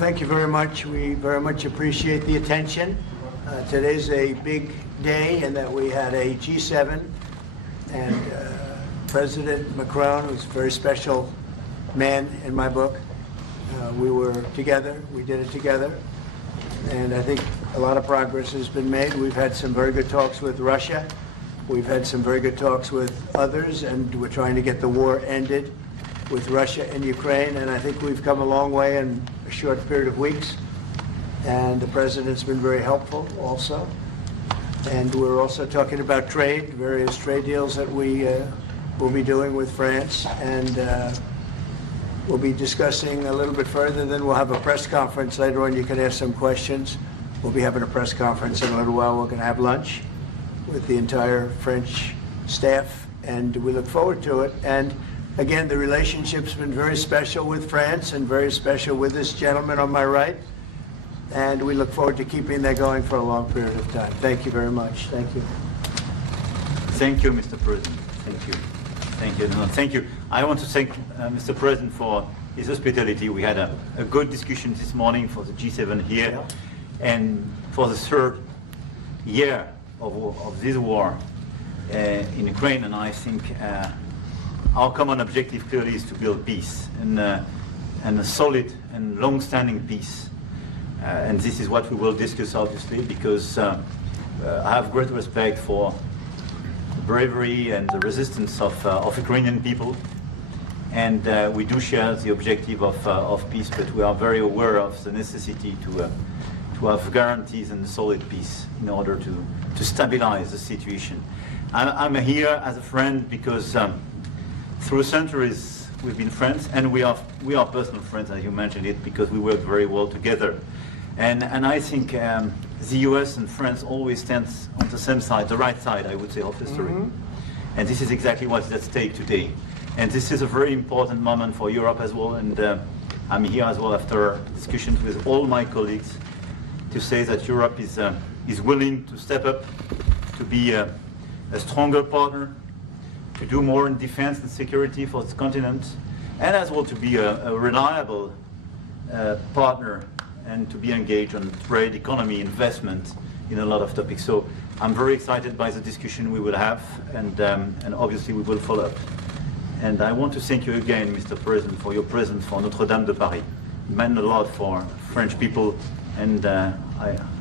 thank you very much. We very much appreciate the attention. Today's a big day in that we had a G7 and President Macron, who's a very special man in my book. We were together, we did it together, and I think a lot of progress has been made. We've had some very good talks with Russia. We've had some very good talks with others, and we're trying to get the war ended with Russia and Ukraine, and I think we've come a long way in a short period of weeks. And the president's been very helpful also. And we're also talking about trade, various trade deals that we will be doing with France, and we'll be discussing a little bit further. Then we'll have a press conference later on. You can ask some questions. We'll be having a press conference in a little while. We're going to have lunch with the entire French staff, and we look forward to it. And again, the relationship's been very special with France and very special with this gentleman on my right. And we look forward to keeping that going for a long period of time. Thank you very much. Thank you. Thank you, Mr. President. Thank you. Thank you. No, thank you. I want to thank Mr. President for his hospitality. We had a good discussion this morning for the G7 here. Yeah. And for the third year of this war in Ukraine, and I think our common objective clearly is to build peace, and a solid and long-standing peace. And this is what we will discuss, obviously, because I have great respect for the bravery and the resistance of Ukrainian people. And we do share the objective of peace, but we are very aware of the necessity to have guarantees and solid peace in order to stabilize the situation. I'm here as a friend because through centuries we've been friends, and we are personal friends, as you mentioned it, because we work very well together. And I think the US and France always stands on the same side, the right side, I would say, of history. Mm-hmm. And this is exactly what's at stake today. And this is a very important moment for Europe as well. And I'm here as well after discussions with all my colleagues to say that Europe is willing to step up, to be a stronger partner, to do more in defense and security for the continent, and as well to be a reliable partner and to be engaged on trade, economy, investment in a lot of topics. So I'm very excited by the discussion we will have, and obviously we will follow up. And I want to thank you again, Mr. President, for your presence for Notre-Dame de Paris. It meant a lot for French people, and I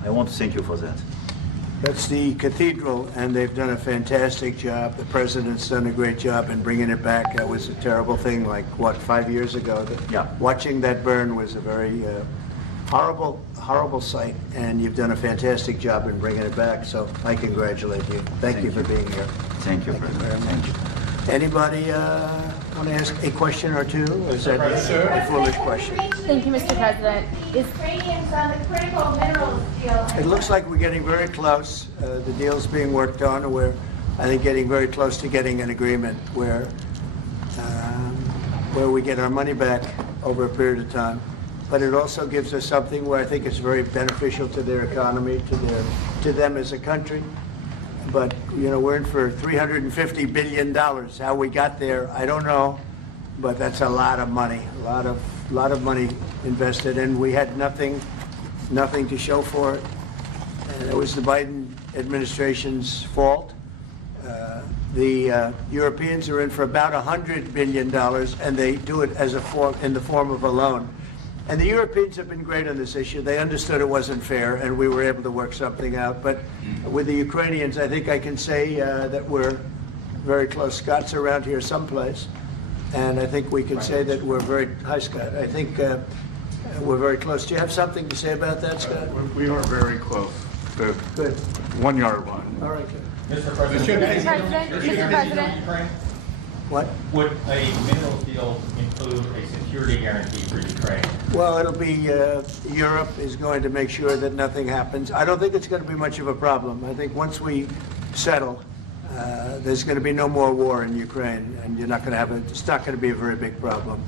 want to thank you for that. That's the cathedral, and they've done a fantastic job. The president's done a great job in bringing it back. That was a terrible thing, like, what, 5 years ago? Yeah. Watching that burn was a very horrible sight, and you've done a fantastic job in bringing it back, so I congratulate you. Thank you for being here. Thank you very much. Anybody want to ask a question or two? Or is that a foolish question? Thank you, Mr. President. Ukrainians on the critical minerals deal. It looks like we're getting very close. The deal's being worked on, and we're, I think, getting very close to getting an agreement where we get our money back over a period of time. But it also gives us something where I think it's very beneficial to their economy, to them as a country. But, you know, we're in for $350 billion. How we got there, I don't know, but that's a lot of money, a lot of money invested, and we had nothing to show for it. And it was the Biden administration's fault. The Europeans are in for about $100 billion, and they do it as in the form of a loan. And the Europeans have been great on this issue. They understood it wasn't fair, and we were able to work something out. But with the Ukrainians, I think I can say that we're very close. Scott's around here someplace, and I think we can say that we're very, hi Scott, I think we're very close. Do you have something to say about that, Scott? We are very close. The Good. 1 yard line. All right, good. Mr. President, Mr. President. What? would a mineral deal include a security guarantee for Ukraine? Well, it'll be, Europe is going to make sure that nothing happens. I don't think it's going to be much of a problem. I think once we settle, there's going to be no more war in Ukraine, and you're not going to have it's not going to be a very big problem.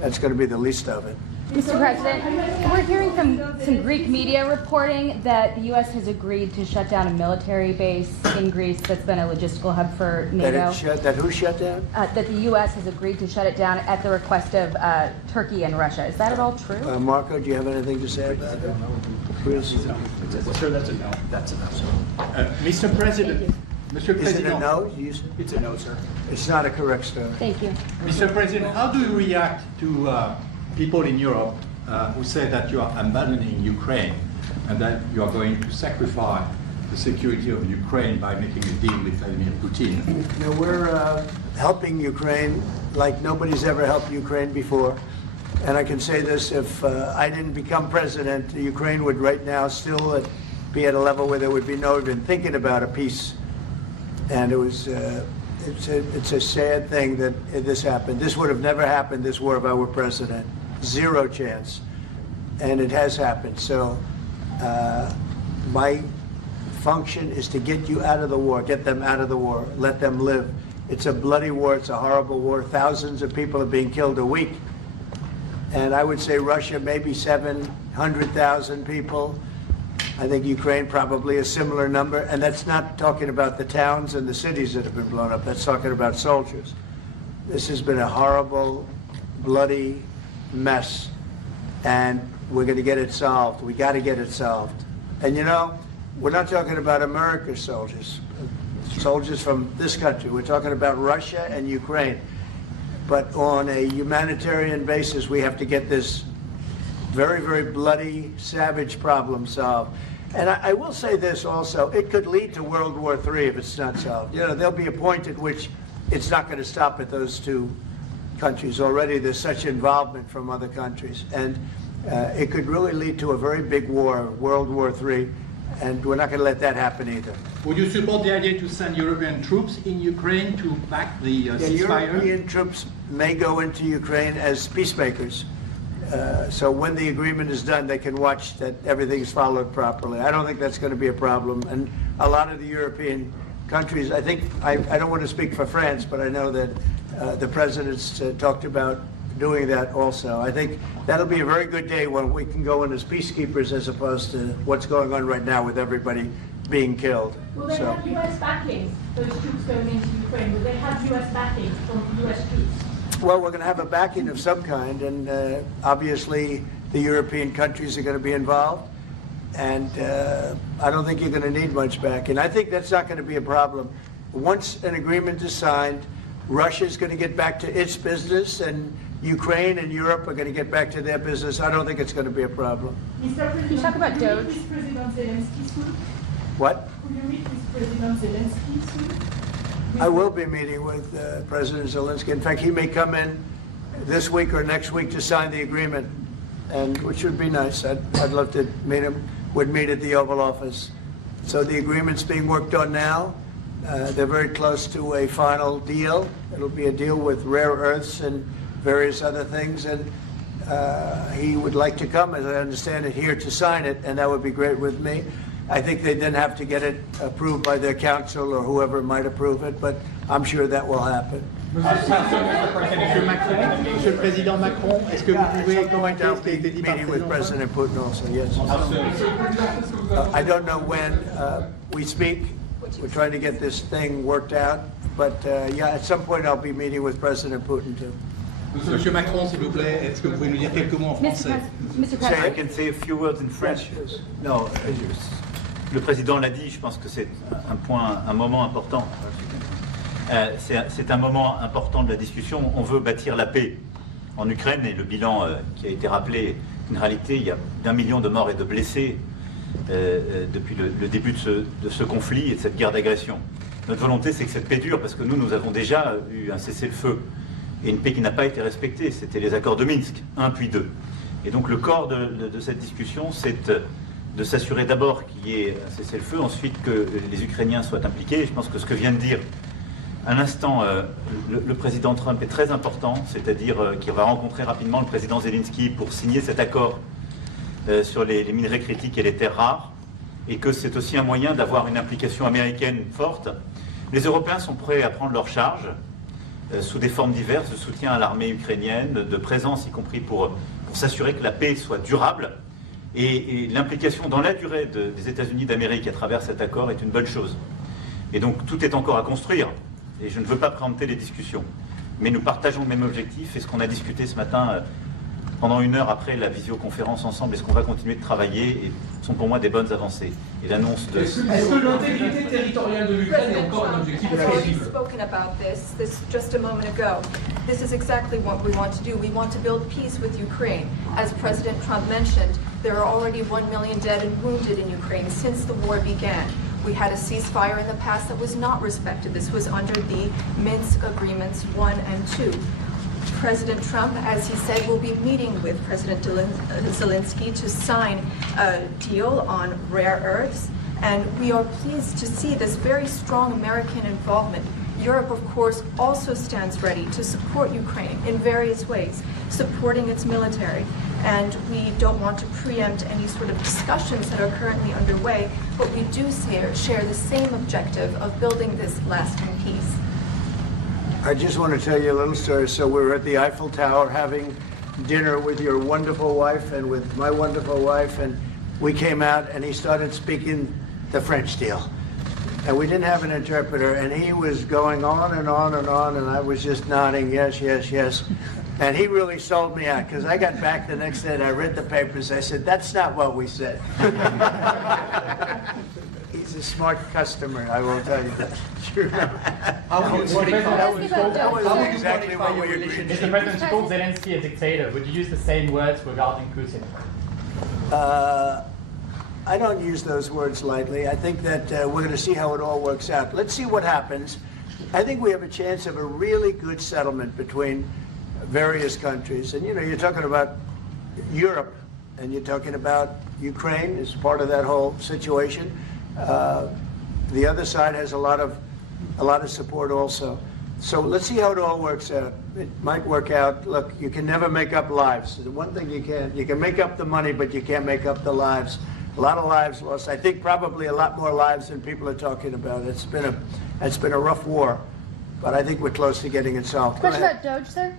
That's going to be the least of it. Mr. President, we're hearing from some Greek media reporting that the U.S. has agreed to shut down a military base in Greece that's been a logistical hub for NATO. That who shut down? That the U.S. has agreed to shut it down at the request of Turkey and Russia. Is that at all true? Marco, do you have anything to say about that? Sir, that's a no. That's a no, sir. Mr. President. Mr. Is it a President. no? It's a no, sir. It's not a correct story. Thank you. Mr. President, how do you react to people in Europe who say that you are abandoning Ukraine and that you are going to sacrifice the security of Ukraine by making a deal with Vladimir Putin? You know, we're helping Ukraine like nobody's ever helped Ukraine before. And I can say this, if I didn't become president, Ukraine would right now still be at a level where there would be no even thinking about a peace. And it was, it's a sad thing that this happened. This would have never happened, this war, if I were president. Zero chance. And it has happened. So my function is to get you out of the war, get them out of the war, let them live. It's a bloody war, it's a horrible war. Thousands of people are being killed a week. And I would say Russia, maybe 700,000 people. I think Ukraine probably a similar number. And that's not talking about the towns and the cities that have been blown up. That's talking about soldiers. This has been a horrible, bloody mess. And we're going to get it solved. We got to get it solved. And you know, we're not talking about America's soldiers, soldiers from this country. We're talking about Russia and Ukraine. But on a humanitarian basis, we have to get this very, very bloody, savage problem solved. And I will say this also, it could lead to World War III if it's not solved. You know, there'll be a point at which it's not going to stop at those two countries. Already there's such involvement from other countries. And it could really lead to a very big war, World War III, and we're not going to let that happen either. Would you support the idea to send European troops in Ukraine to back the ceasefire? European troops may go into Ukraine as peacemakers. So when the agreement is done, they can watch that everything's followed properly. I don't think that's going to be a problem. And a lot of the European countries, I think, I don't want to speak for France, but I know that the president's talked about doing that also. I think that'll be a very good day when we can go in as peacekeepers as opposed to what's going on right now with everybody being killed. Will they have U.S. backing, those troops going into Ukraine? Will they have U.S. backing from U.S. troops? Well, we're going to have a backing of some kind, and obviously the European countries are going to be involved. And I don't think you're going to need much backing. I think that's not going to be a problem. Once an agreement is signed, Russia's going to get back to its business, and Ukraine and Europe are going to get back to their business. I don't think it's going to be a problem. Mr. President, Can you talk about will you Doge? meet with President Zelensky soon? What? Will you meet with President Zelensky soon? I will be meeting with President Zelensky. In fact, he may come in this week or next week to sign the agreement, and which would be nice. I'd love to meet him. Would meet at the Oval Office. So the agreement's being worked on now. They're very close to a final deal. It'll be a deal with rare earths and various other things, and he would like to come, as I understand it, here to sign it, and that would be great with me. I think they then have to get it approved by their council or whoever might approve it, but I'm sure that will happen. Monsieur le Président Macron, est-ce que vous pouvez commenter I'll ce qui a be été dit par meeting le with président? President Putin also, yes. I don't know when we speak. We're trying to get this thing worked out, but yeah, at some point I'll be meeting with President Putin too. Monsieur Macron, s'il vous plaît, est-ce que vous pouvez nous dire quelques mots en français? Mr. I President. can say a few words in French. Yes. No, le président l'a dit, je pense que c'est un moment important. C'est un moment important de la discussion. On veut bâtir la paix en Ukraine, et le bilan qui a été rappelé, une réalité, il y a d'1 million de morts et de blessés depuis le début de ce conflit et de cette guerre d'agression. Notre volonté, c'est que cette paix dure, parce que nous avons déjà eu un cessez-le-feu et une paix qui n'a pas été respectée. C'était les accords de Minsk, 1 puis 2. Et donc le corps de cette discussion, c'est de s'assurer d'abord qu'il y ait un cessez-le-feu, ensuite que les Ukrainiens soient impliqués. Et je pense que ce que vient de dire à l'instant le président Trump est très important, c'est-à-dire qu'il va rencontrer rapidement le président Zelensky pour signer cet accord sur les minerais critiques et les terres rares, et que c'est aussi un moyen d'avoir une implication américaine forte. Les Européens sont prêts à prendre leur charge sous des formes diverses de soutien à l'armée ukrainienne, de présence, y compris pour pour s'assurer que la paix soit durable. Et l'implication dans la durée des États-Unis d'Amérique à travers cet accord est une bonne chose. Et donc tout est encore à construire. Et je ne veux pas préempter les discussions. Mais nous partageons le même objectif et ce qu'on a discuté ce matin pendant 1 heure après la visioconférence ensemble et ce qu'on va continuer de travailler sont pour moi des bonnes avancées. Et l'annonce de... Est-ce que l'intégrité territoriale de l'Ukraine est encore un objectif has already crédible? spoken about this just a moment ago. This is exactly what we want to do. We want to build peace with Ukraine. As President Trump mentioned, there are already 1 million dead and wounded in Ukraine since the war began. We had a ceasefire in the past that was not respected. This was under the Minsk Agreements 1 and 2. President Trump, as he said, will be meeting with President Zelensky to sign a deal on rare earths. And we are pleased to see this very strong American involvement. Europe, of course, also stands ready to support Ukraine in various ways, supporting its military. And we don't want to preempt any sort of discussions that are currently underway, but we do share the same objective of building this lasting peace. I just want to tell you a little story. So we were at the Eiffel Tower having dinner with your wonderful wife and with my wonderful wife, and we came out and he started speaking the French deal. And we didn't have an interpreter, and he was going on and on and on, and I was just nodding, yes, yes, yes. And he really sold me out, because I got back the next day and I read the papers. I said, that's not what we said. He's a smart customer, I will tell you that. Sure. How would you Let's give up That was Doge, sir. exactly what we agreed. Mr. President, you called Zelensky a dictator. Would you use the same words regarding Putin? I don't use those words lightly. I think that we're going to see how it all works out. Let's see what happens. I think we have a chance of a really good settlement between various countries. And, you know, you're talking about Europe, and you're talking about Ukraine as part of that whole situation. The other side has a lot of support also. So let's see how it all works out. It might work out. Look, you can never make up lives. The one thing you can make up the money, but you can't make up the lives. A lot of lives lost. I think probably a lot more lives than people are talking about. It's been a rough war, but I think we're close to getting it solved. Go Question ahead. about Doge, sir?